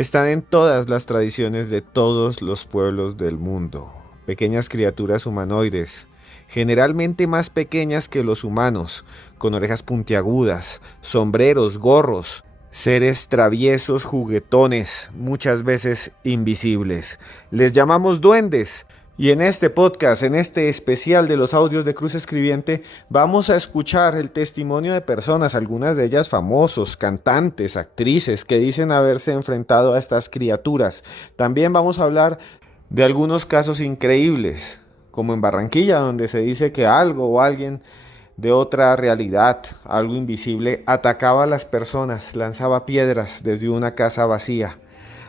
Están en todas las tradiciones de todos los pueblos del mundo. Pequeñas criaturas humanoides, generalmente más pequeñas que los humanos, con orejas puntiagudas, sombreros, gorros, seres traviesos, juguetones, muchas veces invisibles. Les llamamos duendes. Y en este podcast, en este especial de los audios de Cruz Escribiente, vamos a escuchar el testimonio de personas, algunas de ellas famosos, cantantes, actrices, que dicen haberse enfrentado a estas criaturas. También vamos a hablar de algunos casos increíbles, como en Barranquilla, donde se dice que algo o alguien de otra realidad, algo invisible, atacaba a las personas, lanzaba piedras desde una casa vacía,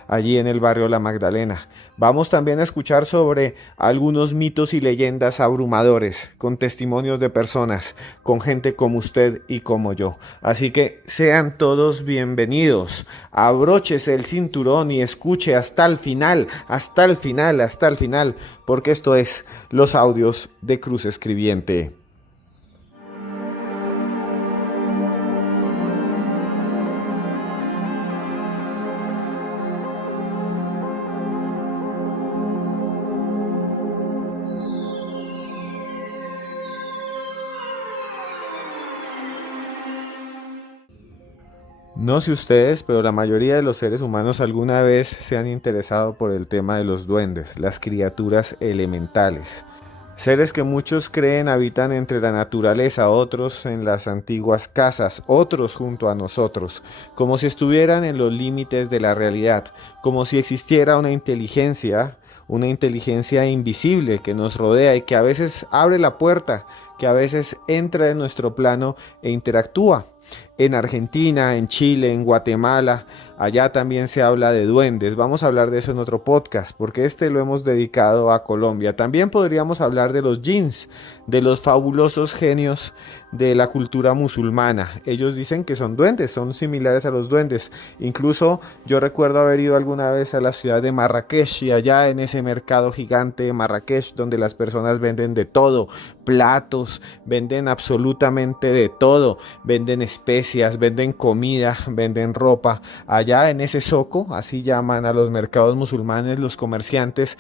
allí en el barrio La Magdalena. Vamos también a escuchar sobre algunos mitos y leyendas abrumadores, con testimonios de personas, con gente como usted y como yo. Así que sean todos bienvenidos. Abróchese el cinturón y escuche hasta el final, hasta el final, hasta el final, porque esto es los audios de Cruz Escribiente. No sé ustedes, pero la mayoría de los seres humanos alguna vez se han interesado por el tema de los duendes, las criaturas elementales. Seres que muchos creen habitan entre la naturaleza, otros en las antiguas casas, otros junto a nosotros, como si estuvieran en los límites de la realidad, como si existiera una inteligencia invisible que nos rodea y que a veces abre la puerta, que a veces entra en nuestro plano e interactúa. En Argentina, en Chile, en Guatemala, allá también se habla de duendes. Vamos a hablar de eso en otro podcast, porque este lo hemos dedicado a Colombia. También podríamos hablar de los jinns, de los fabulosos genios de la cultura musulmana. Ellos dicen que son duendes, son similares a los duendes. Incluso yo recuerdo haber ido alguna vez a la ciudad de Marrakech y allá en ese mercado gigante de Marrakech, donde las personas venden de todo, platos, venden absolutamente de todo, venden especias, venden comida, venden ropa. Allá en ese zoco, así llaman a los mercados musulmanes los comerciantes,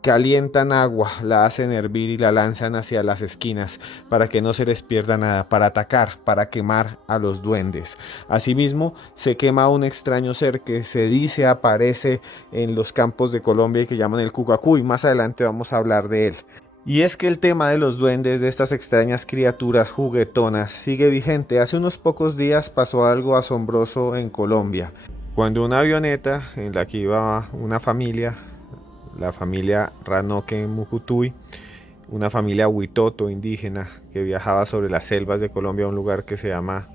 calientan agua, la hacen hervir y la lanzan hacia las esquinas para que no se les pierda nada, para atacar, para quemar a los duendes. Asimismo, se quema un extraño ser que se dice aparece en los campos de Colombia y que llaman el cucacuy. Más adelante vamos a hablar de él. Y es que el tema de los duendes, de estas extrañas criaturas juguetonas, sigue vigente. Hace unos pocos días pasó algo asombroso en Colombia, cuando una avioneta en la que iba una familia, la familia Ranoque Mucutuy, una familia huitoto indígena que viajaba sobre las selvas de Colombia a un lugar que se llama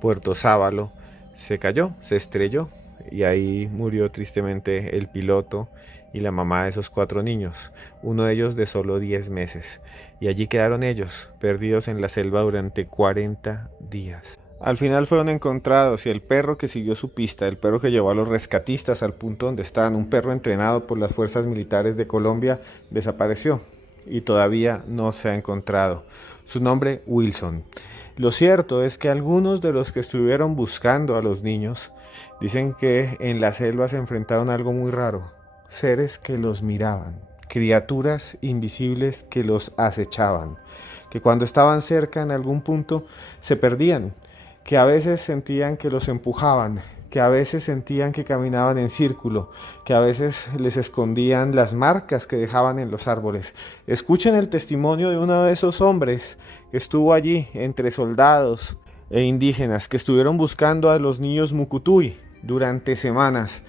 Puerto Sábalo, se cayó, se estrelló y ahí murió tristemente el piloto y la mamá de esos 4 niños, uno de ellos de solo 10 meses. Y allí quedaron ellos, perdidos en la selva durante 40 días. Al final fueron encontrados y el perro que siguió su pista, el perro que llevó a los rescatistas al punto donde estaban, un perro entrenado por las fuerzas militares de Colombia, desapareció y todavía no se ha encontrado. Su nombre, Wilson. Lo cierto es que algunos de los que estuvieron buscando a los niños dicen que en la selva se enfrentaron a algo muy raro, seres que los miraban, criaturas invisibles que los acechaban, que cuando estaban cerca en algún punto se perdían, que a veces sentían que los empujaban, que a veces sentían que caminaban en círculo, que a veces les escondían las marcas que dejaban en los árboles. Escuchen el testimonio de uno de esos hombres que estuvo allí entre soldados e indígenas que estuvieron buscando a los niños Mucutuy durante semanas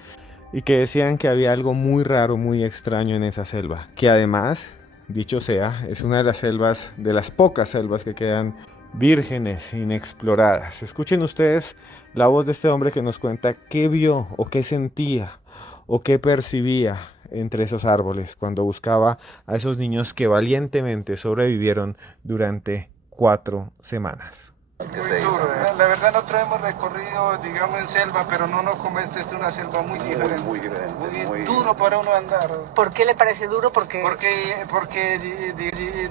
y que decían que había algo muy raro, muy extraño en esa selva, que además, dicho sea, es una de las selvas, de las pocas selvas que quedan vírgenes, inexploradas. Escuchen ustedes la voz de este hombre que nos cuenta qué vio o qué sentía o qué percibía entre esos árboles cuando buscaba a esos niños que valientemente sobrevivieron durante 4 semanas. que se hizo. La verdad nosotros hemos recorrido, digamos, en selva, pero no como esta es una selva muy diferente. Muy duro para uno andar. ¿Por qué le parece duro? Porque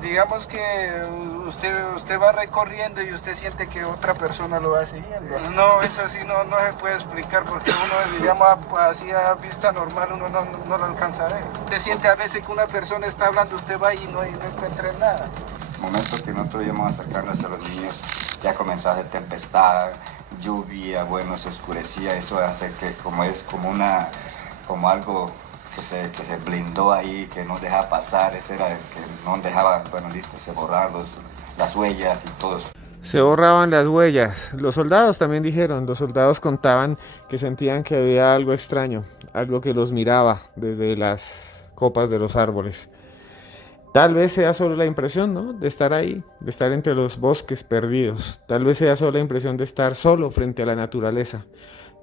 digamos que usted va recorriendo y usted siente que otra persona lo va siguiendo. No, eso sí no se puede explicar porque uno, digamos, así a vista normal uno no lo alcanza a ver. Usted siente a veces que una persona está hablando, usted va y no encuentra nada. Momentos que nosotros íbamos acercarnos a los niños, ya comenzaba a hacer tempestad, lluvia, bueno, se oscurecía, eso hace que como algo que se blindó ahí, que no dejaba pasar, ese era el que no dejaba, bueno, listo, se borraron las huellas y todo eso. Se borraban las huellas. Los soldados también dijeron, los soldados contaban que sentían que había algo extraño, algo que los miraba desde las copas de los árboles. Tal vez sea solo la impresión, ¿no?, de estar ahí, de estar entre los bosques perdidos. Tal vez sea solo la impresión de estar solo frente a la naturaleza.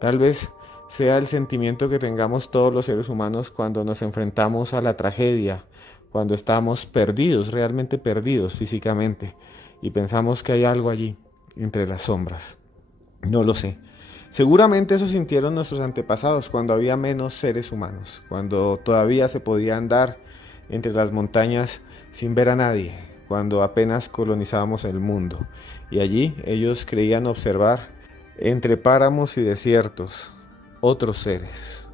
Tal vez sea el sentimiento que tengamos todos los seres humanos cuando nos enfrentamos a la tragedia, cuando estamos perdidos, realmente perdidos físicamente, y pensamos que hay algo allí, entre las sombras. No lo sé. Seguramente eso sintieron nuestros antepasados cuando había menos seres humanos, cuando todavía se podía andar entre las montañas sin ver a nadie, cuando apenas colonizábamos el mundo. Y allí ellos creían observar, entre páramos y desiertos, otros seres.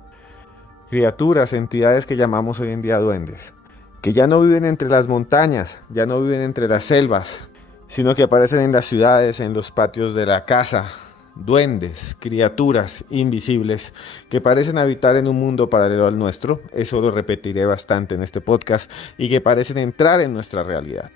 Criaturas, entidades que llamamos hoy en día duendes, que ya no viven entre las montañas, ya no viven entre las selvas, sino que aparecen en las ciudades, en los patios de la casa. Duendes, criaturas invisibles que parecen habitar en un mundo paralelo al nuestro, eso lo repetiré bastante en este podcast, y que parecen entrar en nuestra realidad.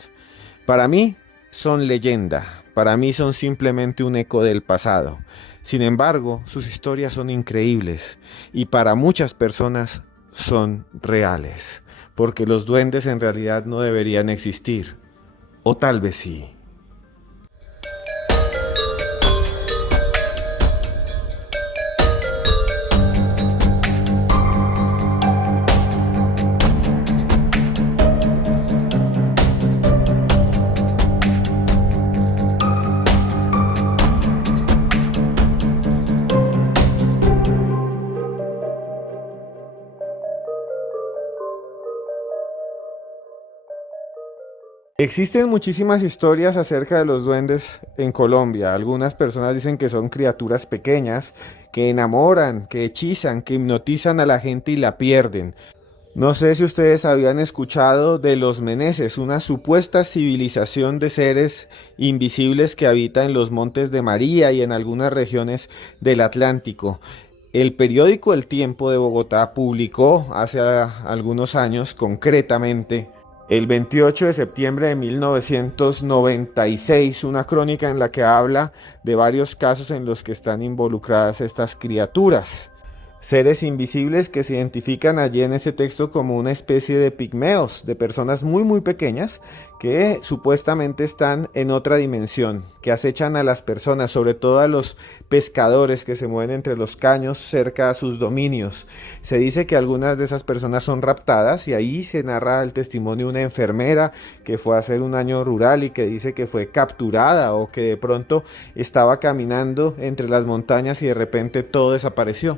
Para mí son leyenda, para mí son simplemente un eco del pasado. Sin embargo, sus historias son increíbles y para muchas personas son reales, porque los duendes en realidad no deberían existir, o tal vez sí. Existen muchísimas historias acerca de los duendes en Colombia. Algunas personas dicen que son criaturas pequeñas, que enamoran, que hechizan, que hipnotizan a la gente y la pierden. No sé si ustedes habían escuchado de los meneses, una supuesta civilización de seres invisibles que habita en los Montes de María y en algunas regiones del Atlántico. El periódico El Tiempo de Bogotá publicó hace algunos años, concretamente, el 28 de septiembre de 1996, una crónica en la que habla de varios casos en los que están involucradas estas criaturas. Seres invisibles que se identifican allí en ese texto como una especie de pigmeos, de personas muy pequeñas que supuestamente están en otra dimensión, que acechan a las personas, sobre todo a los pescadores que se mueven entre los caños cerca a sus dominios. Se dice que algunas de esas personas son raptadas y ahí se narra el testimonio de una enfermera que fue a hacer un año rural y que dice que fue capturada o que de pronto estaba caminando entre las montañas y de repente todo desapareció.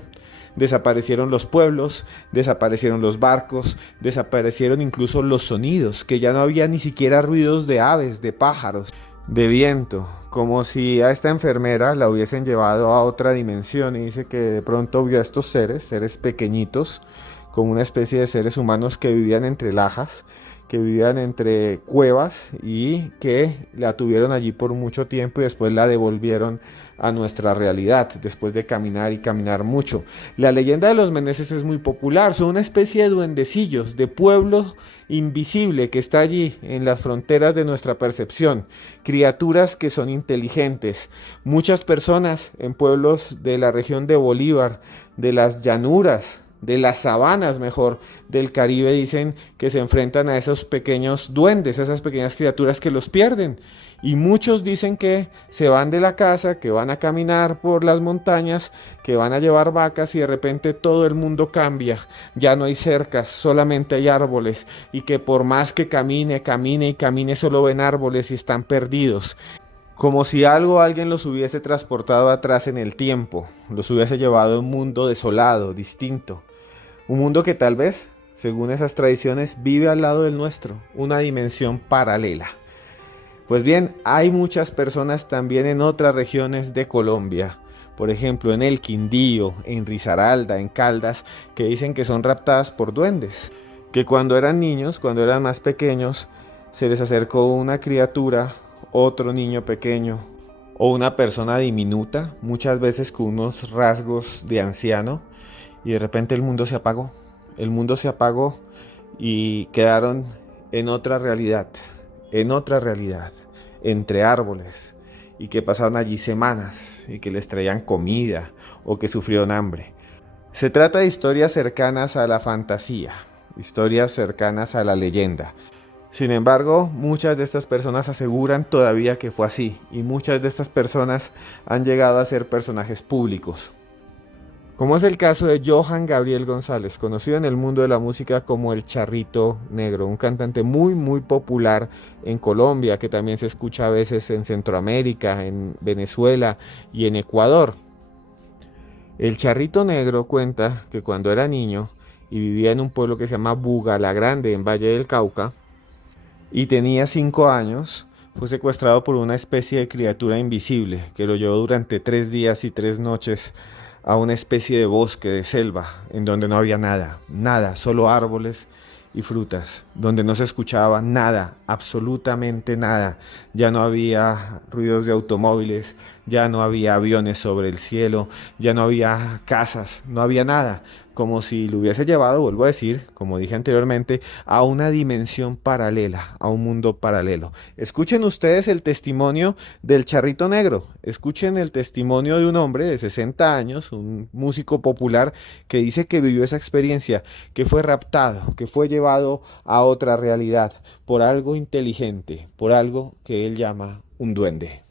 Desaparecieron los pueblos, desaparecieron los barcos, desaparecieron incluso los sonidos, que ya no había ni siquiera ruidos de aves, de pájaros, de viento, como si a esta enfermera la hubiesen llevado a otra dimensión, y dice que de pronto vio a estos seres pequeñitos, como una especie de seres humanos que vivían entre lajas, que vivían entre cuevas y que la tuvieron allí por mucho tiempo y después la devolvieron a nuestra realidad después de caminar y caminar mucho. La leyenda de los meneses es muy popular, son una especie de duendecillos, de pueblo invisible que está allí en las fronteras de nuestra percepción, criaturas que son inteligentes. Muchas personas en pueblos de la región de Bolívar, de las llanuras, de las sabanas mejor, del Caribe, dicen que se enfrentan a esos pequeños duendes, a esas pequeñas criaturas que los pierden. Y muchos dicen que se van de la casa, que van a caminar por las montañas, que van a llevar vacas y de repente todo el mundo cambia. Ya no hay cercas, solamente hay árboles y que por más que camine, solo ven árboles y están perdidos. como si algo o alguien los hubiese transportado atrás en el tiempo, los hubiese llevado a un mundo desolado, distinto, un mundo que tal vez, según esas tradiciones, vive al lado del nuestro, una dimensión paralela. Pues bien, hay muchas personas también en otras regiones de Colombia, por ejemplo en el Quindío, en Risaralda, en Caldas, que dicen que son raptadas por duendes, que cuando eran niños, cuando eran más pequeños, se les acercó una criatura, otro niño pequeño o una persona diminuta, muchas veces con unos rasgos de anciano, y de repente el mundo se apagó. El mundo se apagó y quedaron en otra realidad, entre árboles, y que pasaron allí semanas y que les traían comida o que sufrieron hambre. Se trata de historias cercanas a la fantasía, historias cercanas a la leyenda. Sin embargo, muchas de estas personas aseguran todavía que fue así, y muchas de estas personas han llegado a ser personajes públicos, como es el caso de Johann Gabriel González, conocido en el mundo de la música como el Charrito Negro, un cantante muy popular en Colombia, que también se escucha a veces en Centroamérica, en Venezuela y en Ecuador. El Charrito Negro cuenta que cuando era niño y vivía en un pueblo que se llama Bugalagrande, en Valle del Cauca, y tenía 5 años, fue secuestrado por una especie de criatura invisible que lo llevó durante 3 días y 3 noches a una especie de bosque, de selva, en donde no había nada, solo árboles y frutas, donde no se escuchaba nada, absolutamente nada. Ya no había ruidos de automóviles, ya no había aviones sobre el cielo, ya no había casas, no había nada, como si lo hubiese llevado, vuelvo a decir, como dije anteriormente, a una dimensión paralela, a un mundo paralelo. Escuchen ustedes el testimonio del Charrito Negro, escuchen el testimonio de un hombre de 60 años, un músico popular que dice que vivió esa experiencia, que fue raptado, que fue llevado a otra realidad por algo inteligente, por algo que él llama un duende.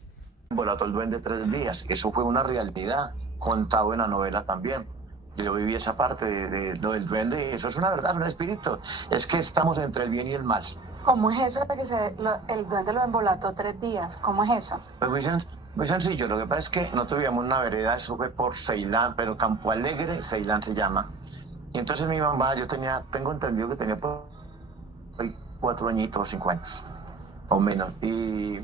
Volató el duende 3 días, eso fue una realidad contado en la novela también. Yo viví esa parte de lo del duende y eso es una verdad, un espíritu. Es que estamos entre el bien y el mal. ¿Cómo es eso de que el duende lo embolató 3 días? ¿Cómo es eso? Pues muy sencillo, lo que pasa es que nosotros vivíamos una vereda, eso fue por Ceilán, pero Campo Alegre, Ceilán se llama. Y entonces mi mamá, tengo entendido que tenía por 4 añitos, 5 años, o menos. Y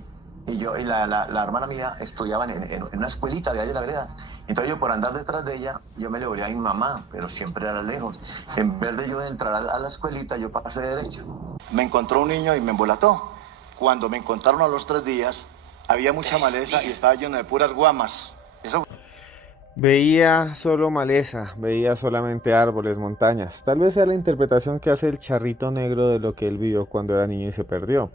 la hermana mía estudiaban en una escuelita de allá de la vereda. Entonces yo por andar detrás de ella, yo me le volví a mi mamá, pero siempre era lejos. En vez de yo entrar a la escuelita, yo pasé derecho. Me encontró un niño y me embolató. Cuando me encontraron a los 3 días, había mucha maleza y estaba lleno de puras guamas. Eso... Veía solo maleza, veía solamente árboles, montañas. Tal vez sea la interpretación que hace el Charrito Negro de lo que él vio cuando era niño y se perdió.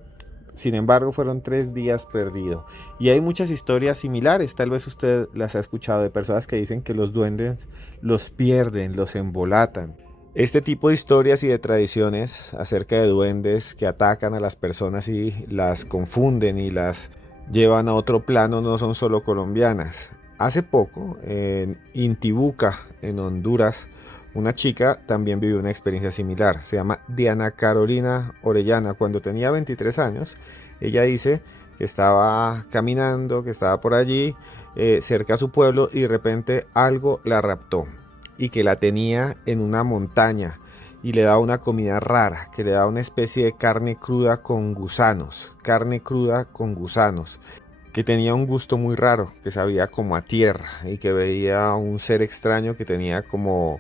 Sin embargo, fueron 3 días perdidos. Y hay muchas historias similares, tal vez usted las ha escuchado, de personas que dicen que los duendes los pierden, los embolatan. Este tipo de historias y de tradiciones acerca de duendes que atacan a las personas y las confunden y las llevan a otro plano no son solo colombianas. Hace poco, en Intibucá, en Honduras, una chica también vivió una experiencia similar. Se llama Diana Carolina Orellana. Cuando tenía 23 años, ella dice que estaba caminando, que estaba por allí, cerca a su pueblo, y de repente algo la raptó y que la tenía en una montaña y le daba una comida rara, que le daba una especie de carne cruda con gusanos, que tenía un gusto muy raro, que sabía como a tierra y que veía un ser extraño que tenía como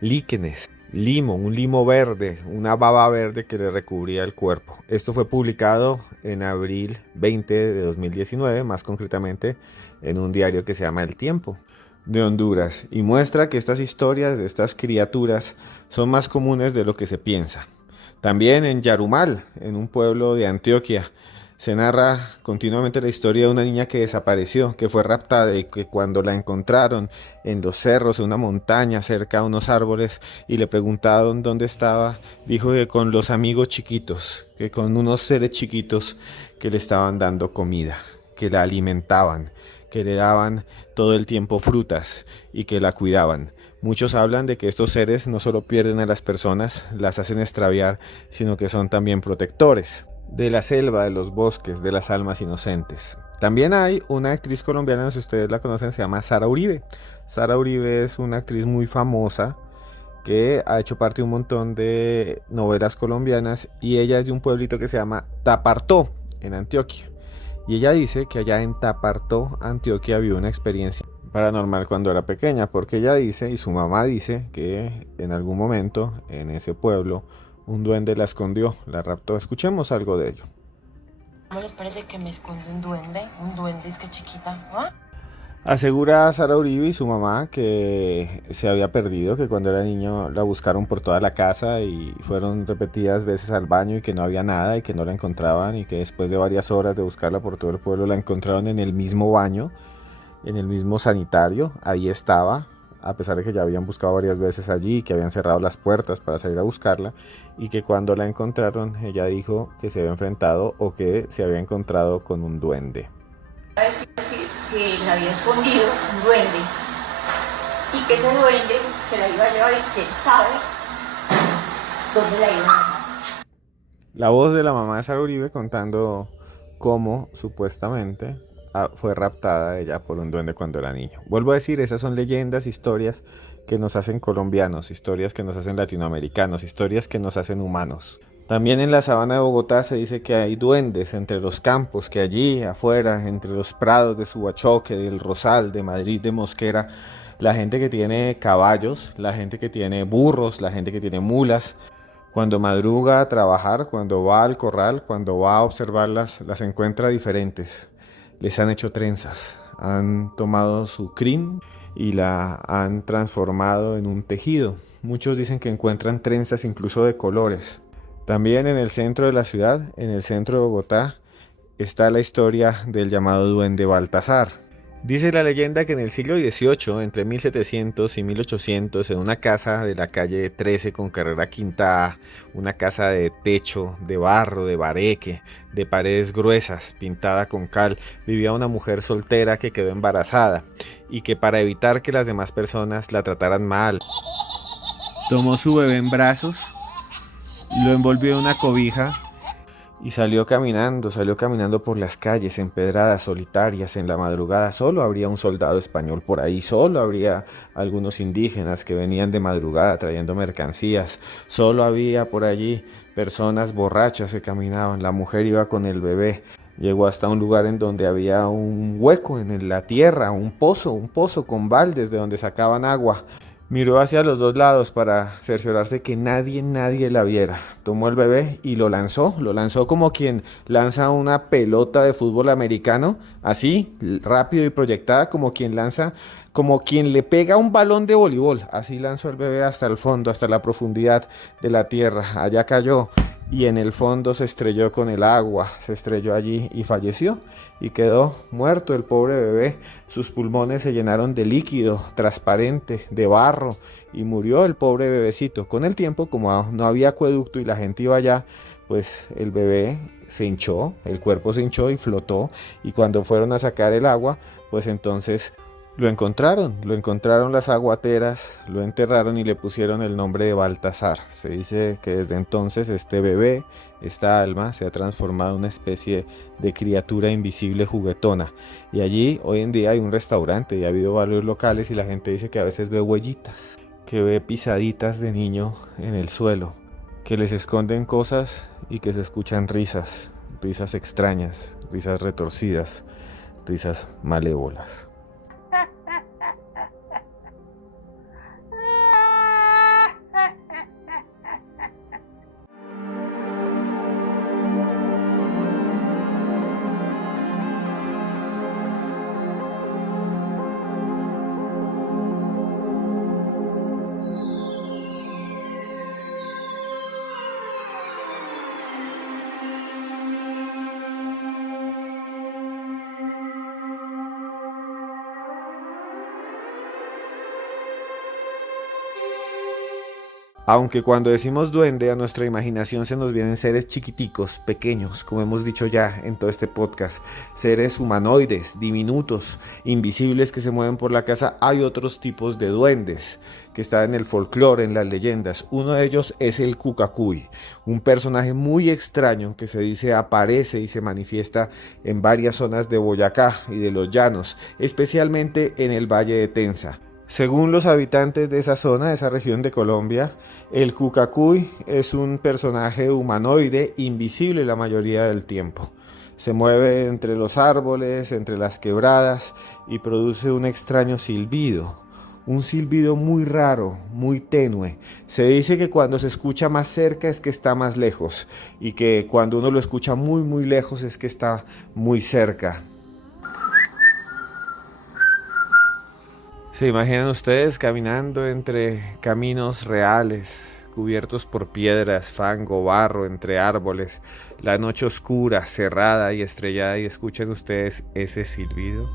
líquenes, un limo verde, una baba verde que le recubría el cuerpo. Esto fue publicado en abril 20 de 2019, más concretamente en un diario que se llama El Tiempo de Honduras, y muestra que estas historias de estas criaturas son más comunes de lo que se piensa. También en Yarumal, en un pueblo de Antioquia, se narra continuamente la historia de una niña que desapareció, que fue raptada y que cuando la encontraron en los cerros, en una montaña, cerca de unos árboles, y le preguntaron dónde estaba, dijo que con los amigos chiquitos, que con unos seres chiquitos que le estaban dando comida, que la alimentaban, que le daban todo el tiempo frutas y que la cuidaban. Muchos hablan de que estos seres no solo pierden a las personas, las hacen extraviar, sino que son también protectores. de la selva, de los bosques, de las almas inocentes. También hay una actriz colombiana, no sé si ustedes la conocen, se llama Sara Uribe. Sara Uribe es una actriz muy famosa que ha hecho parte de un montón de novelas colombianas y ella es de un pueblito que se llama Tapartó, en Antioquia. Y ella dice que allá en Tapartó, Antioquia, vio una experiencia paranormal cuando era pequeña, porque ella dice, y su mamá dice, que en algún momento en ese pueblo un duende la escondió, la raptó. Escuchemos algo de ello. ¿Cómo les parece que me esconde un duende? Un duende es que chiquita, ¿ah? Asegura Sara Uribe y su mamá que se había perdido, que cuando era niño la buscaron por toda la casa y fueron repetidas veces al baño y que no había nada y que no la encontraban y que después de varias horas de buscarla por todo el pueblo la encontraron en el mismo baño, en el mismo sanitario, ahí estaba, a pesar de que ya habían buscado varias veces allí, que habían cerrado las puertas para salir a buscarla y que cuando la encontraron ella dijo que se había enfrentado o que se había encontrado con un duende. Que la había escondido un duende y que ese duende se la iba a llevar y quién sabe dónde la iba a dejar. La voz de la mamá de Sara Uribe contando cómo supuestamente fue raptada ella por un duende cuando era niño. Vuelvo a decir, esas son leyendas, historias que nos hacen colombianos, historias que nos hacen latinoamericanos, historias que nos hacen humanos. También en la sabana de Bogotá se dice que hay duendes entre los campos, que allí afuera, entre los prados de Subachoque, del Rosal, de Madrid, de Mosquera, la gente que tiene caballos, la gente que tiene burros, la gente que tiene mulas, cuando madruga a trabajar, cuando va al corral, cuando va a observarlas, las encuentra diferentes. Les han hecho trenzas, han tomado su crin y la han transformado en un tejido. Muchos dicen que encuentran trenzas incluso de colores. También en el centro de la ciudad, en el centro de Bogotá, está la historia del llamado duende Baltasar. Dice la leyenda que en el siglo XVIII, entre 1700 y 1800, en una casa de la calle 13 con carrera Quinta A, una casa de techo, de barro, de bareque, de paredes gruesas, pintada con cal, vivía una mujer soltera que quedó embarazada y que para evitar que las demás personas la trataran mal, tomó su bebé en brazos, lo envolvió en una cobija y salió caminando por las calles empedradas, solitarias, en la madrugada. Solo habría un soldado español por ahí, solo habría algunos indígenas que venían de madrugada trayendo mercancías, solo había por allí personas borrachas que caminaban. La mujer iba con el bebé. Llegó hasta un lugar en donde había un hueco en la tierra, un pozo con baldes de donde sacaban agua. Miró hacia los dos lados para cerciorarse que nadie la viera. Tomó el bebé y lo lanzó como quien lanza una pelota de fútbol americano, así, rápido y proyectada, como quien le pega un balón de voleibol. Así lanzó el bebé hasta el fondo, hasta la profundidad de la tierra. Allá cayó y en el fondo se estrelló con el agua, se estrelló allí y falleció y quedó muerto el pobre bebé. Sus pulmones se llenaron de líquido transparente, de barro, y murió el pobre bebecito. Con el tiempo, como no había acueducto y la gente iba allá, pues el bebé se hinchó, el cuerpo se hinchó y flotó, y cuando fueron a sacar el agua, pues entonces lo encontraron las aguateras, lo enterraron y le pusieron el nombre de Baltasar. Se dice que desde entonces este bebé, esta alma, se ha transformado en una especie de criatura invisible juguetona. Y allí hoy en día hay un restaurante y ha habido varios locales y la gente dice que a veces ve huellitas, que ve pisaditas de niño en el suelo, que les esconden cosas y que se escuchan risas, risas extrañas, risas retorcidas, risas malévolas. Aunque cuando decimos duende a nuestra imaginación se nos vienen seres chiquiticos, pequeños, como hemos dicho ya en todo este podcast, seres humanoides, diminutos, invisibles que se mueven por la casa. Hay otros tipos de duendes que están en el folclore, en las leyendas. Uno de ellos es el Cucacuy, un personaje muy extraño que se dice aparece y se manifiesta en varias zonas de Boyacá y de los llanos, especialmente en el Valle de Tensa. Según los habitantes de esa zona, de esa región de Colombia, el Cucacuy es un personaje humanoide invisible la mayoría del tiempo. Se mueve entre los árboles, entre las quebradas y produce un extraño silbido. Un silbido muy raro, muy tenue. Se dice que cuando se escucha más cerca es que está más lejos y que cuando uno lo escucha muy muy lejos es que está muy cerca. ¿Se imaginan ustedes caminando entre caminos reales, cubiertos por piedras, fango, barro, entre árboles, la noche oscura, cerrada y estrellada, y escuchan ustedes ese silbido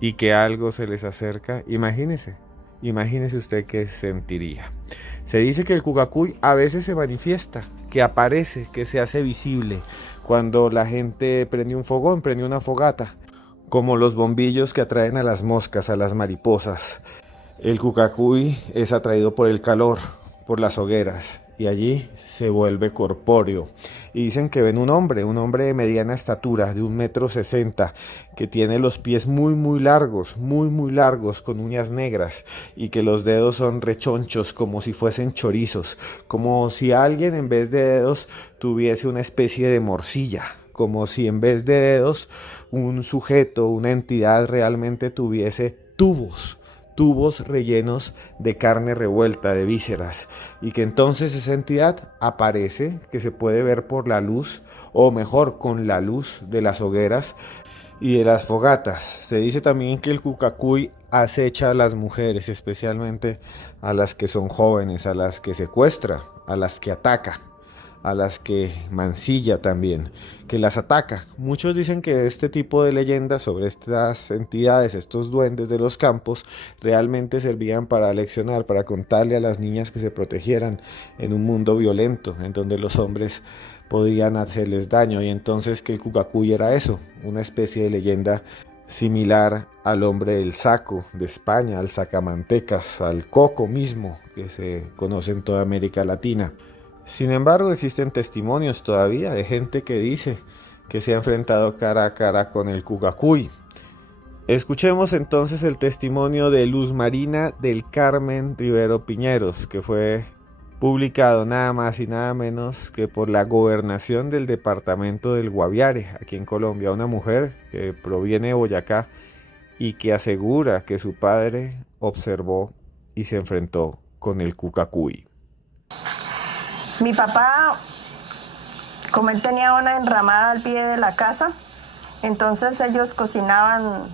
y que algo se les acerca? Imagínese usted qué sentiría. Se dice que el Cucacuy a veces se manifiesta, que aparece, que se hace visible cuando la gente prende un fogón, prende una fogata, como los bombillos que atraen a las moscas, a las mariposas. El Cucacuy es atraído por el calor, por las hogueras, y allí se vuelve corpóreo. Y dicen que ven un hombre de mediana estatura, de 1,60 m, que tiene los pies muy largos, con uñas negras, y que los dedos son rechonchos, como si fuesen chorizos, como si alguien en vez de dedos tuviese una especie de morcilla, como si en vez de dedos un sujeto, una entidad realmente tuviese tubos rellenos de carne revuelta, de vísceras, y que entonces esa entidad aparece, que se puede ver por la luz, o mejor, con la luz de las hogueras y de las fogatas. Se dice también que el Cucacuy acecha a las mujeres, especialmente a las que son jóvenes, a las que secuestra, a las que ataca, a las que mancilla también, que las ataca. Muchos dicen que este tipo de leyendas sobre estas entidades, estos duendes de los campos, realmente servían para leccionar, para contarle a las niñas que se protegieran en un mundo violento, en donde los hombres podían hacerles daño, y entonces que el Cucacuy era eso, una especie de leyenda similar al hombre del saco de España, al sacamantecas, al coco mismo, que se conoce en toda América Latina. Sin embargo, existen testimonios todavía de gente que dice que se ha enfrentado cara a cara con el Cucacuy. Escuchemos entonces el testimonio de Luz Marina del Carmen Rivero Piñeros, que fue publicado nada más y nada menos que por la gobernación del departamento del Guaviare, aquí en Colombia. Una mujer que proviene de Boyacá y que asegura que su padre observó y se enfrentó con el Cucacuy. Mi papá, como él tenía una enramada al pie de la casa, entonces ellos cocinaban,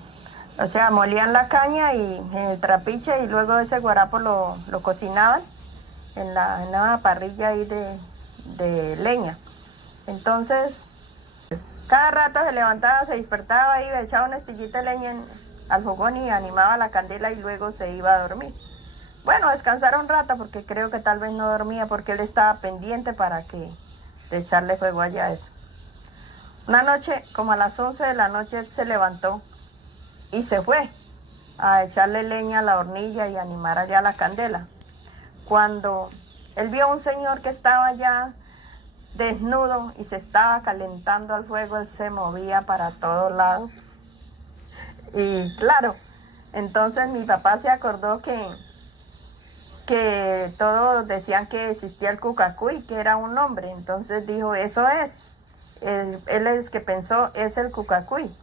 o sea, molían la caña y en el trapiche, y luego ese guarapo lo cocinaban en una parrilla ahí de leña. Entonces, cada rato se levantaba, se despertaba y echaba una estillita de leña al fogón y animaba la candela y luego se iba a dormir. Bueno, descansar un rato porque creo que tal vez no dormía porque él estaba pendiente de echarle fuego allá a eso. Una noche, como a las 11 de la noche, él se levantó y se fue a echarle leña a la hornilla y animar allá la candela. Cuando él vio a un señor que estaba allá desnudo y se estaba calentando al fuego, él se movía para todos lados. Y claro, entonces mi papá se acordó que todos decían que existía el Cucacuy, que era un hombre. Entonces dijo, eso es. Él es que pensó, es el Cucacuy.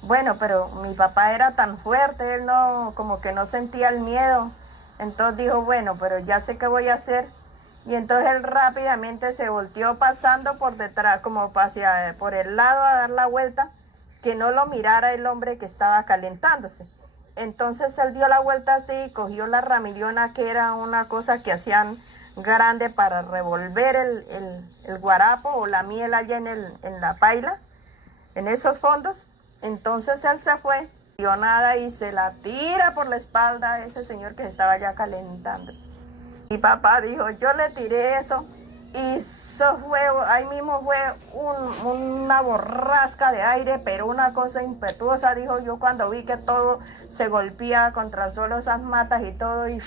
Bueno, pero mi papá era tan fuerte, él no, como que no sentía el miedo. Entonces dijo, bueno, pero ya sé qué voy a hacer. Y entonces él rápidamente se volteó pasando por detrás, como por el lado a dar la vuelta, que no lo mirara el hombre que estaba calentándose. Entonces él dio la vuelta así, cogió la ramillona, que era una cosa que hacían grande para revolver el guarapo o la miel allá en la paila, en esos fondos. Entonces él se fue, dio nada y se la tira por la espalda a ese señor que estaba ya calentando. Mi papá dijo, yo le tiré eso y eso fue, ahí mismo fue una borrasca de aire, pero una cosa impetuosa, dijo yo cuando vi que todo se golpeaba contra el suelo, esas matas y todo, y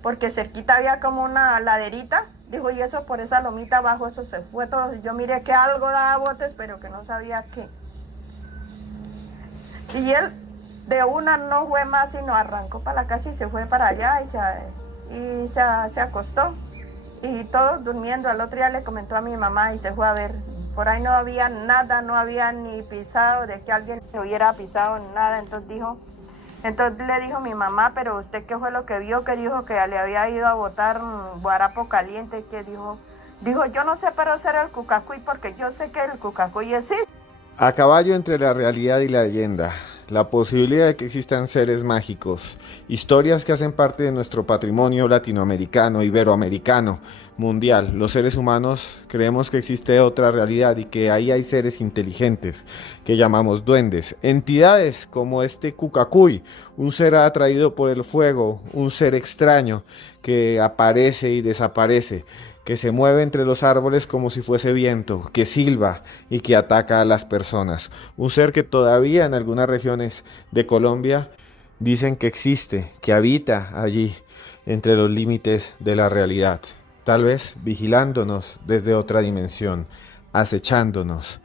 porque cerquita había como una laderita, dijo, y eso por esa lomita abajo, eso se fue todo. Yo miré que algo daba botes, pero que no sabía qué. Y él de una no fue más, sino arrancó para la casa y se fue para allá y se acostó. Y todos durmiendo. Al otro día le comentó a mi mamá y se fue a ver. Por ahí no había nada, no había ni pisado, de que alguien hubiera pisado nada. Entonces le dijo mi mamá, pero usted qué fue lo que vio, que dijo que le había ido a botar guarapo caliente, que dijo, yo no sé, pero ser el cucacuy, porque yo sé que el cucacuy existe. A caballo entre la realidad y la leyenda, la posibilidad de que existan seres mágicos, historias que hacen parte de nuestro patrimonio latinoamericano, iberoamericano, mundial. Los seres humanos creemos que existe otra realidad y que ahí hay seres inteligentes que llamamos duendes, entidades como este cucacuy, un ser atraído por el fuego, un ser extraño que aparece y desaparece, que se mueve entre los árboles como si fuese viento, que silba y que ataca a las personas. Un ser que todavía en algunas regiones de Colombia dicen que existe, que habita allí, entre los límites de la realidad. Tal vez vigilándonos desde otra dimensión, acechándonos.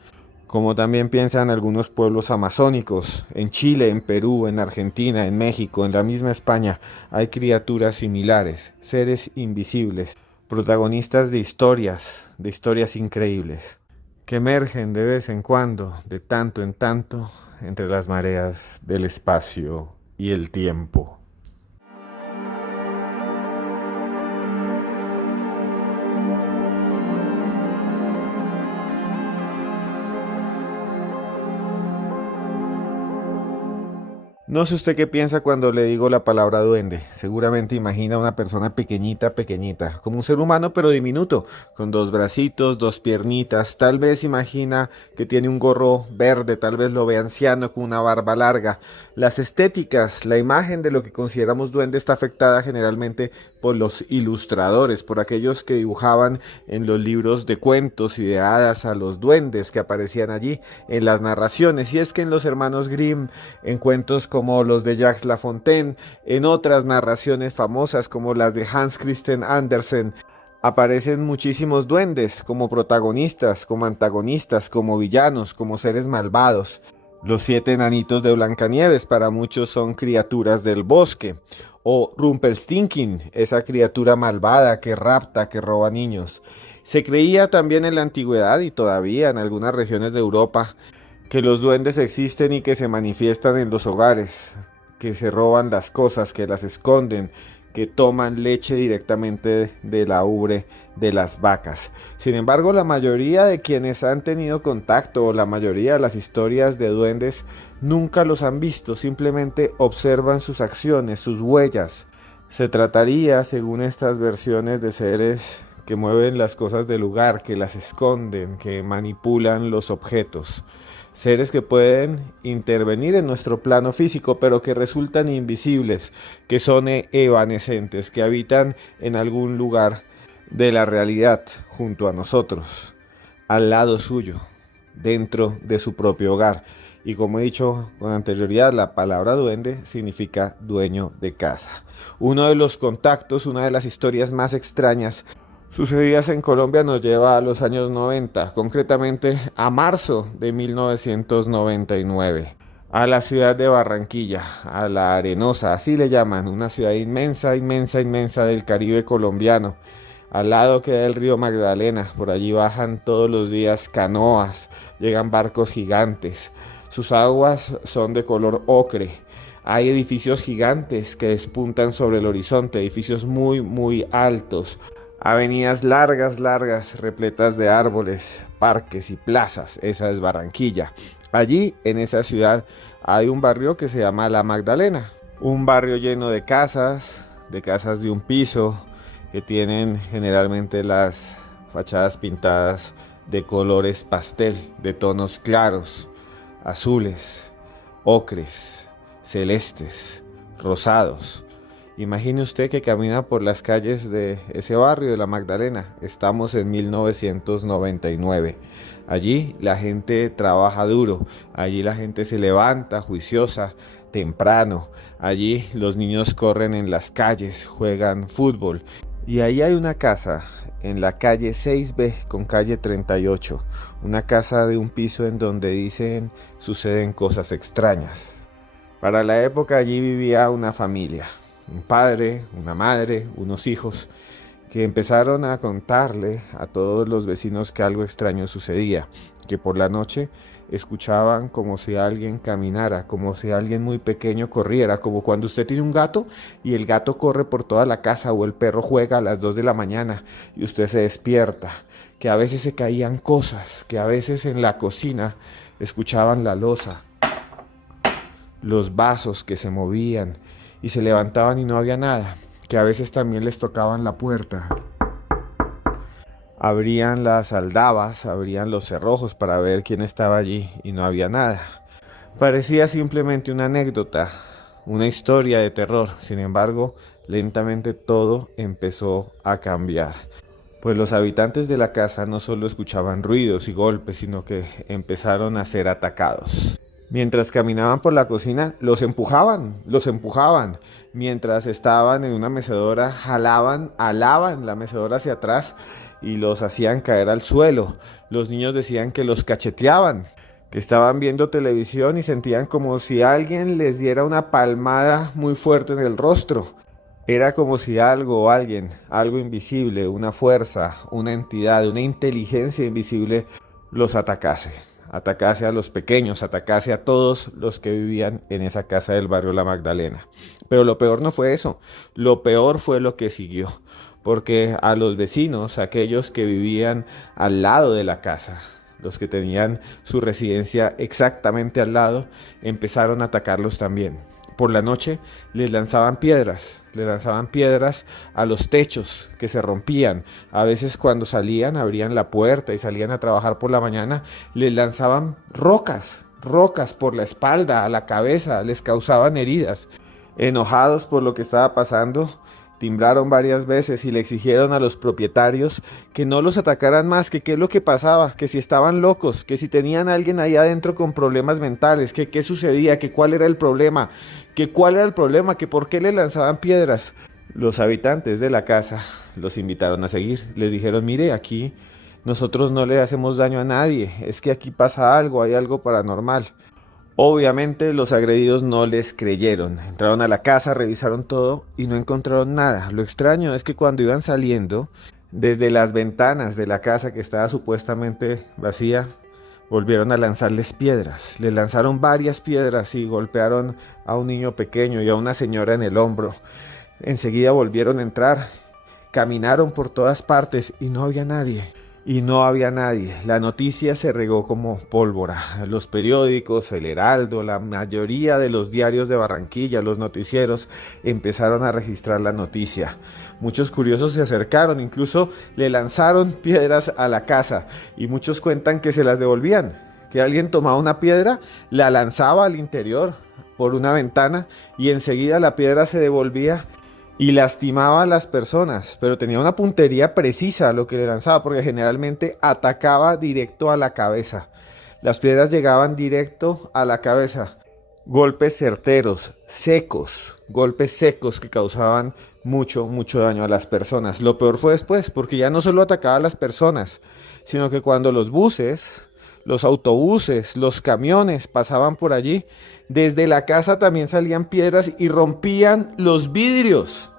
Como también piensan algunos pueblos amazónicos, en Chile, en Perú, en Argentina, en México, en la misma España, hay criaturas similares, seres invisibles, protagonistas de historias increíbles, que emergen de vez en cuando, de tanto en tanto, entre las mareas del espacio y el tiempo. No sé usted qué piensa cuando le digo la palabra duende. Seguramente imagina una persona pequeñita, como un ser humano pero diminuto, con 2 bracitos, 2 piernitas. Tal vez imagina que tiene un gorro verde, tal vez lo ve anciano con una barba larga. Las estéticas, la imagen de lo que consideramos duende está afectada generalmente por los ilustradores, por aquellos que dibujaban en los libros de cuentos y de hadas a los duendes que aparecían allí en las narraciones. Y es que en los hermanos Grimm, en cuentos como los de Jacques Lafontaine, en otras narraciones famosas como las de Hans Christian Andersen, aparecen muchísimos duendes como protagonistas, como antagonistas, como villanos, como seres malvados. Los 7 enanitos de Blancanieves para muchos son criaturas del bosque, o Rumpelstiltskin, esa criatura malvada que rapta, que roba niños. Se creía también en la antigüedad y todavía en algunas regiones de Europa que los duendes existen y que se manifiestan en los hogares, que se roban las cosas, que las esconden, que toman leche directamente de la ubre de las vacas. Sin embargo, la mayoría de quienes han tenido contacto, o la mayoría de las historias de duendes, nunca los han visto, simplemente observan sus acciones, sus huellas. Se trataría, según estas versiones, de seres que mueven las cosas del lugar, que las esconden, que manipulan los objetos. Seres que pueden intervenir en nuestro plano físico, pero que resultan invisibles, que son evanescentes, que habitan en algún lugar de la realidad junto a nosotros, al lado suyo, dentro de su propio hogar. Y como he dicho con anterioridad, la palabra duende significa dueño de casa. Uno de los contactos, una de las historias más extrañas sucedidas en Colombia nos lleva a los años 90, concretamente a marzo de 1999, a la ciudad de Barranquilla, a La Arenosa, así le llaman, una ciudad inmensa del Caribe colombiano. Al lado queda el río Magdalena, por allí bajan todos los días canoas, llegan barcos gigantes, sus aguas son de color ocre. Hay edificios gigantes que despuntan sobre el horizonte, edificios muy altos. Avenidas largas, repletas de árboles, parques y plazas. Esa es Barranquilla. Allí, en esa ciudad, hay un barrio que se llama La Magdalena. Un barrio lleno de casas de un piso, que tienen generalmente las fachadas pintadas de colores pastel, de tonos claros, azules, ocres, celestes, rosados. Imagine usted que camina por las calles de ese barrio de La Magdalena. Estamos en 1999. Allí la gente trabaja duro, allí la gente se levanta juiciosa, temprano. Allí los niños corren en las calles, juegan fútbol. Y ahí hay una casa en la calle 6B con calle 38. Una casa de un piso en donde dicen suceden cosas extrañas. Para la época allí vivía una familia. Un padre, una madre, unos hijos, que empezaron a contarle a todos los vecinos que algo extraño sucedía, que por la noche escuchaban como si alguien caminara, como si alguien muy pequeño corriera, como cuando usted tiene un gato y el gato corre por toda la casa o el perro juega a las 2 de la mañana y usted se despierta, que a veces se caían cosas, que a veces en la cocina escuchaban la loza, los vasos que se movían y se levantaban y no había nada, que a veces también les tocaban la puerta. Abrían las aldabas, abrían los cerrojos para ver quién estaba allí y no había nada. Parecía simplemente una anécdota, una historia de terror. Sin embargo, lentamente todo empezó a cambiar. Pues los habitantes de la casa no solo escuchaban ruidos y golpes, sino que empezaron a ser atacados. Mientras caminaban por la cocina, los empujaban. Mientras estaban en una mecedora, alaban la mecedora hacia atrás y los hacían caer al suelo. Los niños decían que los cacheteaban, que estaban viendo televisión y sentían como si alguien les diera una palmada muy fuerte en el rostro. Era como si algo o alguien, algo invisible, una fuerza, una entidad, una inteligencia invisible los atacase a los pequeños, atacase a todos los que vivían en esa casa del barrio La Magdalena. Pero lo peor no fue eso, lo peor fue lo que siguió, porque a los vecinos, aquellos que vivían al lado de la casa, los que tenían su residencia exactamente al lado, empezaron a atacarlos también. Por la noche les lanzaban piedras a los techos que se rompían. A veces cuando salían, abrían la puerta y salían a trabajar por la mañana, les lanzaban rocas por la espalda, a la cabeza, les causaban heridas. Enojados por lo que estaba pasando, timbraron varias veces y le exigieron a los propietarios que no los atacaran más, que qué es lo que pasaba, que si estaban locos, que si tenían a alguien ahí adentro con problemas mentales, que qué sucedía, que cuál era el problema, que por qué le lanzaban piedras. Los habitantes de la casa los invitaron a seguir, les dijeron, mire, aquí nosotros no le hacemos daño a nadie, es que aquí pasa algo, hay algo paranormal. Obviamente los agredidos no les creyeron, entraron a la casa, revisaron todo y no encontraron nada. Lo extraño es que cuando iban saliendo, desde las ventanas de la casa que estaba supuestamente vacía, volvieron a lanzarles piedras. Les lanzaron varias piedras y golpearon a un niño pequeño y a una señora en el hombro. Enseguida volvieron a entrar, caminaron por todas partes y no había nadie. La noticia se regó como pólvora. Los periódicos, El Heraldo, la mayoría de los diarios de Barranquilla, los noticieros, empezaron a registrar la noticia. Muchos curiosos se acercaron, incluso le lanzaron piedras a la casa y muchos cuentan que se las devolvían, que alguien tomaba una piedra, la lanzaba al interior por una ventana y enseguida la piedra se devolvía y lastimaba a las personas, pero tenía una puntería precisa lo que le lanzaba, porque generalmente atacaba directo a la cabeza. Las piedras llegaban directo a la cabeza. Golpes certeros, golpes secos que causaban mucho daño a las personas. Lo peor fue después, porque ya no solo atacaba a las personas, sino que cuando los buses, los autobuses, los camiones pasaban por allí, desde la casa también salían piedras y rompían los vidrios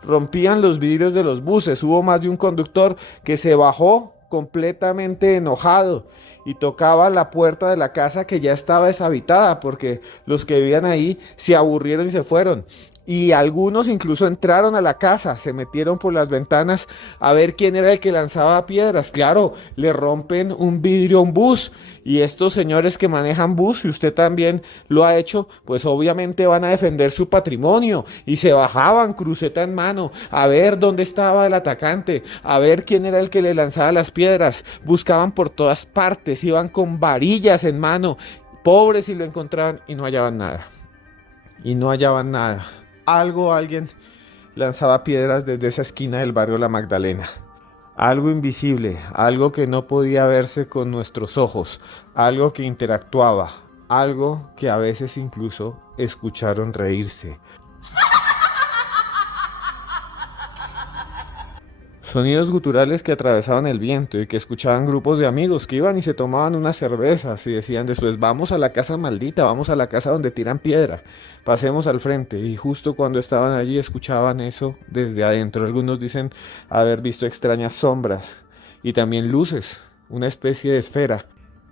de los buses. Hubo más de un conductor que se bajó completamente enojado y tocaba la puerta de la casa que ya estaba deshabitada porque los que vivían ahí se aburrieron y se fueron. Y algunos incluso entraron a la casa, se metieron por las ventanas a ver quién era el que lanzaba piedras. Claro, le rompen un vidrio a un bus y estos señores que manejan bus, si usted también lo ha hecho, pues obviamente van a defender su patrimonio y se bajaban cruceta en mano a ver dónde estaba el atacante, a ver quién era el que le lanzaba las piedras. Buscaban por todas partes, iban con varillas en mano, pobres si lo encontraban y no hallaban nada. Alguien lanzaba piedras desde esa esquina del barrio La Magdalena. Algo invisible, algo que no podía verse con nuestros ojos, algo que interactuaba, algo que a veces incluso escucharon reírse. Sonidos guturales que atravesaban el viento y que escuchaban grupos de amigos que iban y se tomaban unas cervezas y decían después: vamos a la casa maldita, vamos a la casa donde tiran piedra, pasemos al frente. Y justo cuando estaban allí escuchaban eso desde adentro. Algunos dicen haber visto extrañas sombras y también luces, una especie de esfera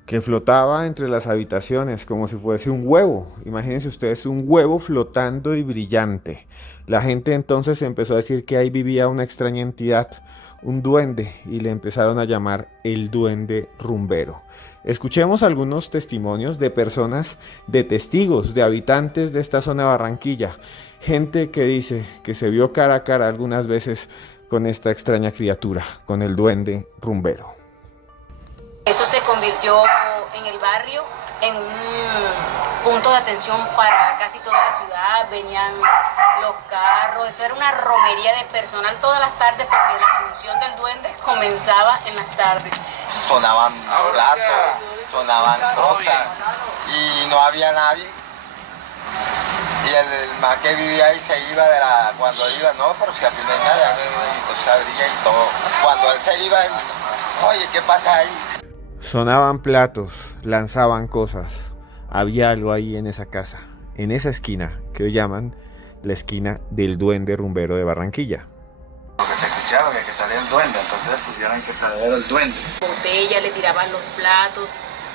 que flotaba entre las habitaciones como si fuese un huevo. Imagínense ustedes un huevo flotando y brillante. La gente entonces empezó a decir que ahí vivía una extraña entidad, un duende, y le empezaron a llamar el duende rumbero. Escuchemos algunos testimonios de personas, de testigos, de habitantes de esta zona de Barranquilla. Gente que dice que se vio cara a cara algunas veces con esta extraña criatura, con el duende rumbero. Eso se convirtió en el barrio en un punto de atención para casi toda la ciudad. Venían los carros, eso era una romería de personal todas las tardes porque la función del duende comenzaba en las tardes. Sonaban platos, sonaban cosas y no había nadie. Y el man que vivía ahí se iba cuando iba, no, pero si aquí no hay nada, entonces abría y todo. Cuando él se iba, oye, ¿qué pasa ahí? Sonaban platos, lanzaban cosas. Había algo ahí en esa casa, en esa esquina que hoy llaman la esquina del duende rumbero de Barranquilla. Lo que se escuchaba que salía el duende, entonces pusieron que era el duende. Botella, le tiraban los platos,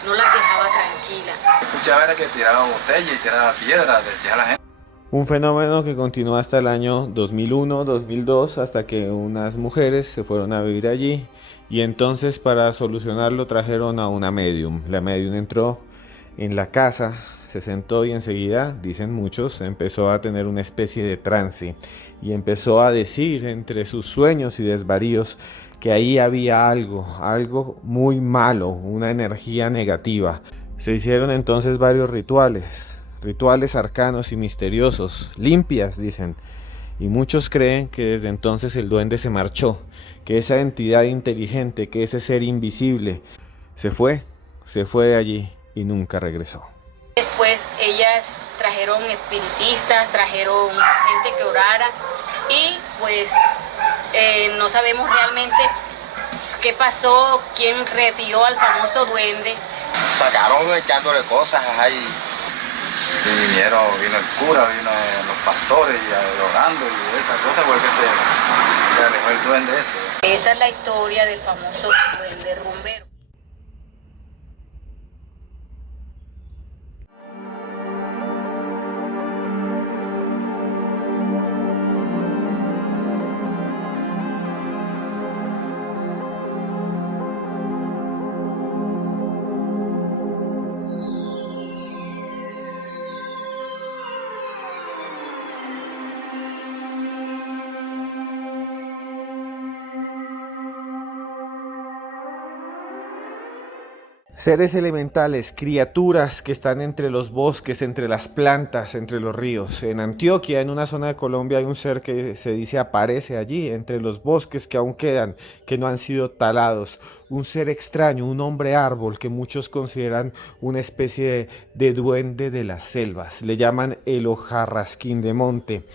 no las dejaba tranquilas. Escuchaba era que tiraba botella y tiraba piedra, decía la gente. Un fenómeno que continuó hasta el año 2001, 2002, hasta que unas mujeres se fueron a vivir allí y entonces para solucionarlo trajeron a una medium. La medium entró en la casa, se sentó y enseguida, dicen muchos, empezó a tener una especie de trance y empezó a decir entre sus sueños y desvaríos que ahí había algo muy malo, una energía negativa. Se hicieron entonces varios rituales arcanos y misteriosos, limpias, dicen, y muchos creen que desde entonces el duende se marchó, que esa entidad inteligente, que ese ser invisible, se fue de allí y nunca regresó. Después ellas trajeron espiritistas, trajeron gente que orara y pues no sabemos realmente qué pasó, quién retiró al famoso duende. Sacaron echándole cosas ahí. Y vino el cura, vino los pastores y orando y esas cosas porque se alejó el duende ese. Esa es la historia del famoso duende rumbero. Seres elementales, criaturas que están entre los bosques, entre las plantas, entre los ríos. En Antioquia, en una zona de Colombia, hay un ser que se dice aparece allí, entre los bosques que aún quedan, que no han sido talados. Un ser extraño, un hombre árbol que muchos consideran una especie de duende de las selvas. Le llaman el hojarrasquín de monte.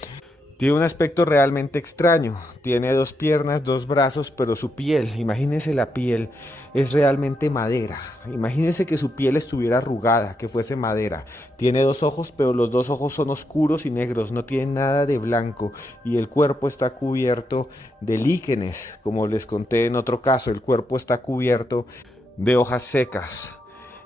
Tiene un aspecto realmente extraño, tiene 2 piernas, 2 brazos, pero su piel, imagínense la piel, es realmente madera. Imagínense que su piel estuviera arrugada, que fuese madera. Tiene 2 ojos, pero los 2 ojos son oscuros y negros, no tiene nada de blanco y el cuerpo está cubierto de líquenes, como les conté en otro caso, el cuerpo está cubierto de hojas secas.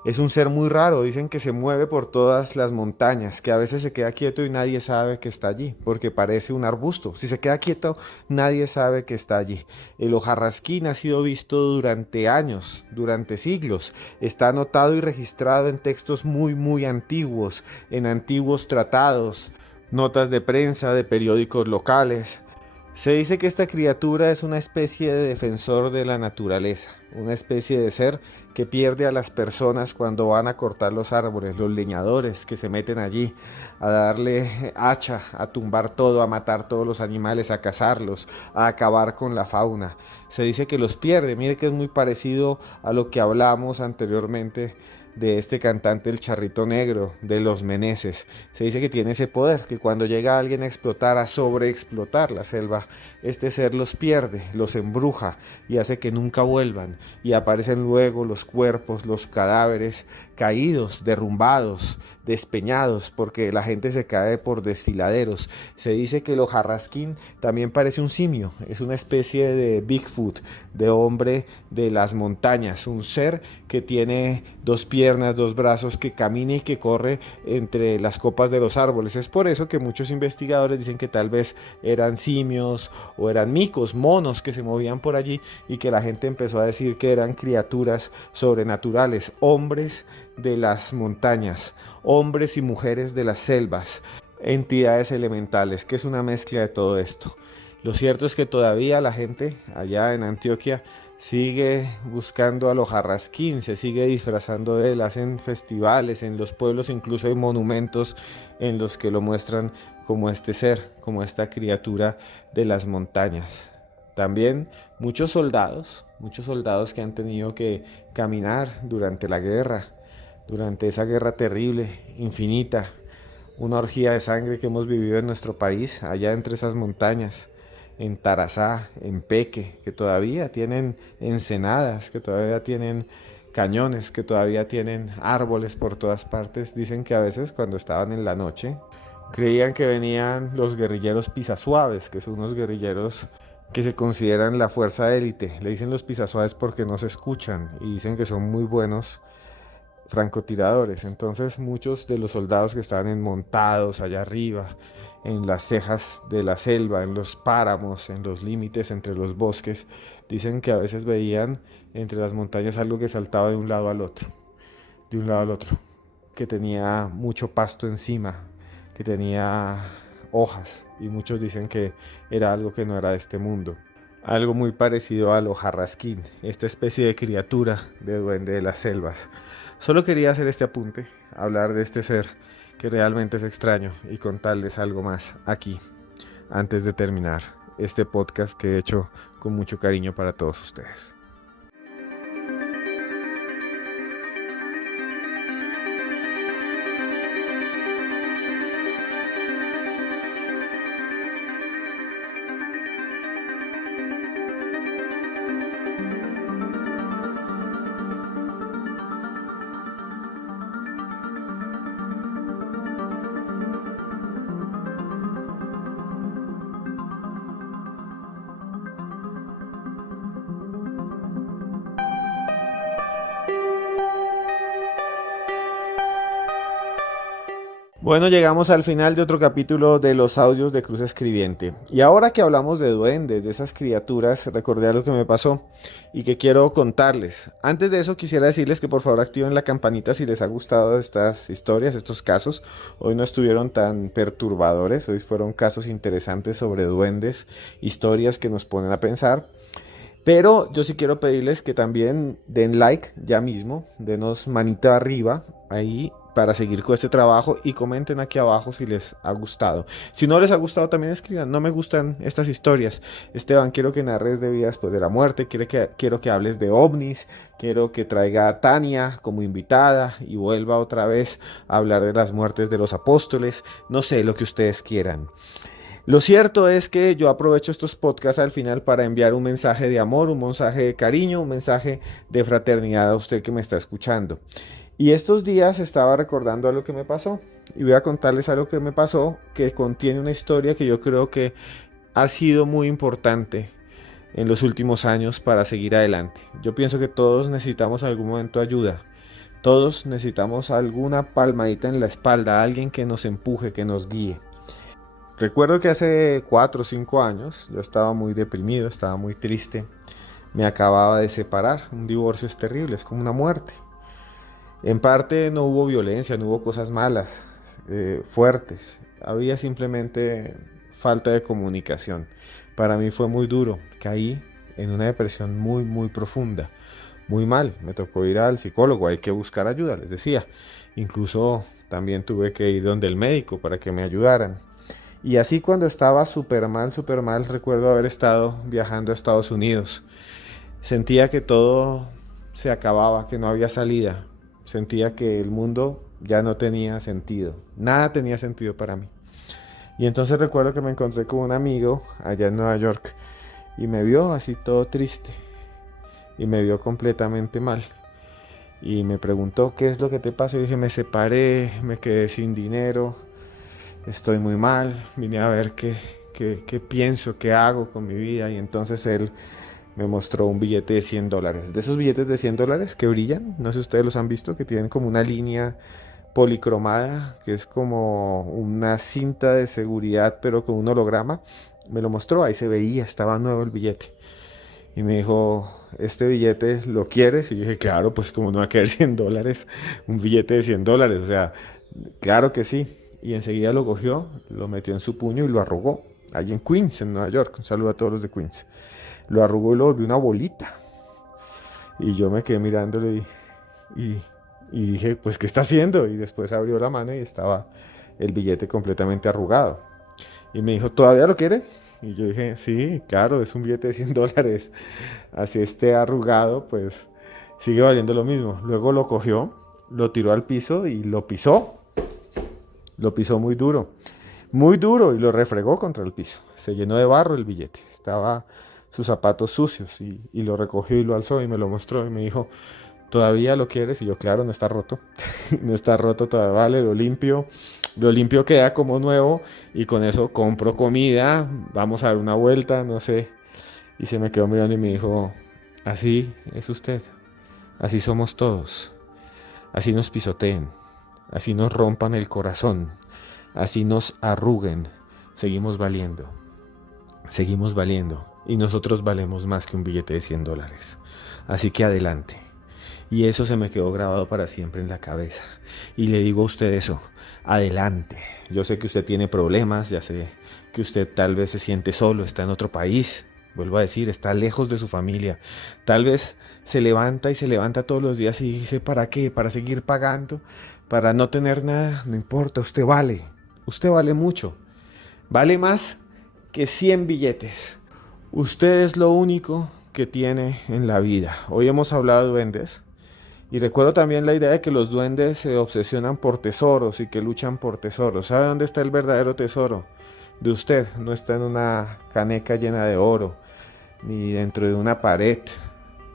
Es un ser muy raro, dicen que se mueve por todas las montañas, que a veces se queda quieto y nadie sabe que está allí, porque parece un arbusto. Si se queda quieto, nadie sabe que está allí. El hojarrasquín ha sido visto durante años, durante siglos. Está anotado y registrado en textos muy antiguos, en antiguos tratados, notas de prensa, de periódicos locales. Se dice que esta criatura es una especie de defensor de la naturaleza. una especie de ser que pierde a las personas cuando van a cortar los árboles, los leñadores que se meten allí a darle hacha, a tumbar todo, a matar todos los animales, a cazarlos, a acabar con la fauna. Se dice que los pierde. Mire que es muy parecido a lo que hablamos anteriormente de este cantante El Charrito Negro, de Los Meneses. Se dice que tiene ese poder, que cuando llega alguien a explotar, a sobreexplotar la selva, este ser los pierde, los embruja y hace que nunca vuelvan, y aparecen luego los cuerpos, los cadáveres caídos, derrumbados, despeñados, porque la gente se cae por desfiladeros. Se dice que el hojarrasquín también parece un simio, es una especie de Bigfoot, de hombre de las montañas, un ser que tiene 2 piernas, 2 brazos, que camina y que corre entre las copas de los árboles. Es por eso que muchos investigadores dicen que tal vez eran simios o eran micos, monos que se movían por allí, y que la gente empezó a decir que eran criaturas sobrenaturales, hombres de las montañas, hombres y mujeres de las selvas, entidades elementales, que es una mezcla de todo esto. Lo cierto es que todavía la gente allá en Antioquia sigue buscando al hojarrasquín, se sigue disfrazando de él, hacen festivales en los pueblos, incluso hay monumentos en los que lo muestran como este ser, como esta criatura de las montañas. También muchos soldados que han tenido que caminar durante la guerra, durante esa guerra terrible, infinita, una orgía de sangre que hemos vivido en nuestro país, allá entre esas montañas, en Tarazá, en Peque, que todavía tienen ensenadas, que todavía tienen cañones, que todavía tienen árboles por todas partes. Dicen que a veces cuando estaban en la noche creían que venían los guerrilleros pisasuaves, que son unos guerrilleros que se consideran la fuerza élite. Le dicen los pisasuaves porque no se escuchan y dicen que son muy buenos francotiradores. Entonces muchos de los soldados que estaban montados allá arriba, en las cejas de la selva, en los páramos, en los límites entre los bosques, dicen que a veces veían entre las montañas algo que saltaba de un lado al otro, que tenía mucho pasto encima, que tenía hojas, y muchos dicen que era algo que no era de este mundo. Algo muy parecido al hojarrasquín, esta especie de criatura de duende de las selvas. Solo quería hacer este apunte, hablar de este ser que realmente es extraño y contarles algo más aquí, antes de terminar este podcast que he hecho con mucho cariño para todos ustedes. Bueno, llegamos al final de otro capítulo de los audios de Cruz Escribiente. Y ahora que hablamos de duendes, de esas criaturas, recordé algo que me pasó y que quiero contarles. Antes de eso quisiera decirles que por favor activen la campanita si les ha gustado estas historias, estos casos. Hoy no estuvieron tan perturbadores, hoy fueron casos interesantes sobre duendes, historias que nos ponen a pensar. Pero yo sí quiero pedirles que también den like ya mismo, denos manita arriba ahí para seguir con este trabajo y comenten aquí abajo si les ha gustado. Si no les ha gustado también escriban, no me gustan estas historias. Esteban, quiero que narres de vida después de la muerte, quiero que hables de ovnis, quiero que traiga a Tania como invitada y vuelva otra vez a hablar de las muertes de los apóstoles, no sé, lo que ustedes quieran. Lo cierto es que yo aprovecho estos podcasts al final para enviar un mensaje de amor, un mensaje de cariño, un mensaje de fraternidad a usted que me está escuchando. Y estos días estaba recordando algo que me pasó y voy a contarles algo que me pasó que contiene una historia que yo creo que ha sido muy importante en los últimos años para seguir adelante. Yo pienso que todos necesitamos en algún momento ayuda. Todos necesitamos alguna palmadita en la espalda, alguien que nos empuje, que nos guíe. Recuerdo que hace 4 o 5 años yo estaba muy deprimido, estaba muy triste. Me acababa de separar. Un divorcio es terrible, es como una muerte. En parte no hubo violencia, no hubo cosas malas, fuertes. Había simplemente falta de comunicación. Para mí fue muy duro. Caí en una depresión muy, muy profunda. muy mal, me tocó ir al psicólogo, hay que buscar ayuda, les decía. Incluso también tuve que ir donde el médico para que me ayudaran. Y así cuando estaba súper mal, recuerdo haber estado viajando a Estados Unidos. Sentía que todo se acababa, que no había salida. Sentía que el mundo ya no tenía sentido. Nada tenía sentido para mí. Y entonces recuerdo que me encontré con un amigo allá en Nueva York y me vio así todo triste y me vio completamente mal. Y me preguntó, ¿qué es lo que te pasa? Y dije, me separé, me quedé sin dinero, estoy muy mal, vine a ver qué pienso, qué hago con mi vida. Y entonces él me mostró un billete de $100. De esos billetes de $100 que brillan, no sé si ustedes los han visto, que tienen como una línea policromada, que es como una cinta de seguridad, pero con un holograma. Me lo mostró, ahí se veía, estaba nuevo el billete. Y me dijo, ¿este billete lo quieres? Y yo dije, claro, pues como no va a querer $100, un billete de $100, o sea, claro que sí. Y enseguida lo cogió, lo metió en su puño y lo arrugó, allí en Queens, en Nueva York. Un saludo a todos los de Queens. Lo arrugó y lo volvió una bolita. Y yo me quedé mirándole y dije, pues, ¿qué está haciendo? Y después abrió la mano y estaba el billete completamente arrugado. Y me dijo, ¿todavía lo quiere? Y yo dije, sí, claro, es un billete de $100. Así esté arrugado, pues sigue valiendo lo mismo. Luego lo cogió, lo tiró al piso y lo pisó. Lo pisó muy duro, y lo refregó contra el piso. Se llenó de barro el billete. Estaba sus zapatos sucios y lo recogió y lo alzó y me lo mostró y me dijo, ¿todavía lo quieres? Y yo, claro, no está roto. No está roto todavía, vale, lo limpio queda como nuevo y con eso compro comida, vamos a dar una vuelta, no sé. Y se me quedó mirando y me dijo, así es usted, así somos todos, así nos pisoteen, así nos rompan el corazón, así nos arruguen, seguimos valiendo y nosotros valemos más que un billete de $100. Así que adelante. Y eso se me quedó grabado para siempre en la cabeza. Y le digo a usted eso, adelante. Yo sé que usted tiene problemas, ya sé que usted tal vez se siente solo, está en otro país. Vuelvo a decir, está lejos de su familia. Tal vez se levanta todos los días y dice, ¿para qué? ¿Para seguir pagando? ¿Para no tener nada? No importa, usted vale mucho. Vale más que 100 billetes. Usted es lo único que tiene en la vida. Hoy hemos hablado de duendes. Y recuerdo también la idea de que los duendes se obsesionan por tesoros y que luchan por tesoros. ¿Sabe dónde está el verdadero tesoro de usted? No está en una caneca llena de oro, ni dentro de una pared.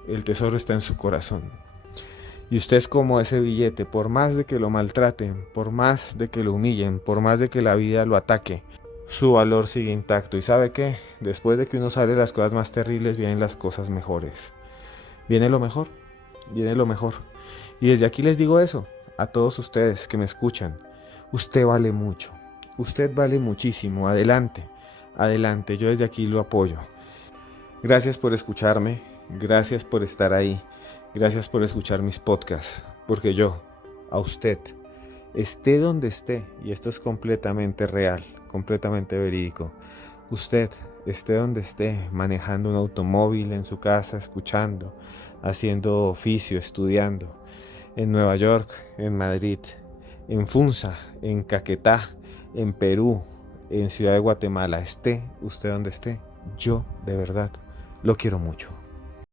El tesoro está en su corazón. Y usted es como ese billete, por más de que lo maltraten, por más de que lo humillen, por más de que la vida lo ataque, su valor sigue intacto. ¿Y sabe qué? Después de que uno sale de las cosas más terribles, vienen las cosas mejores. Viene lo mejor. Y desde aquí les digo eso a todos ustedes que me escuchan. Usted vale mucho, usted vale muchísimo. Adelante, yo desde aquí lo apoyo. Gracias por escucharme, gracias por estar ahí, gracias por escuchar mis podcasts, porque yo, a usted, esté donde esté, y esto es completamente real, completamente verídico, usted esté donde esté, manejando un automóvil, en su casa, escuchando, haciendo oficio, estudiando, en Nueva York, en Madrid, en Funza, en Caquetá, en Perú, en Ciudad de Guatemala, esté usted donde esté, yo de verdad lo quiero mucho.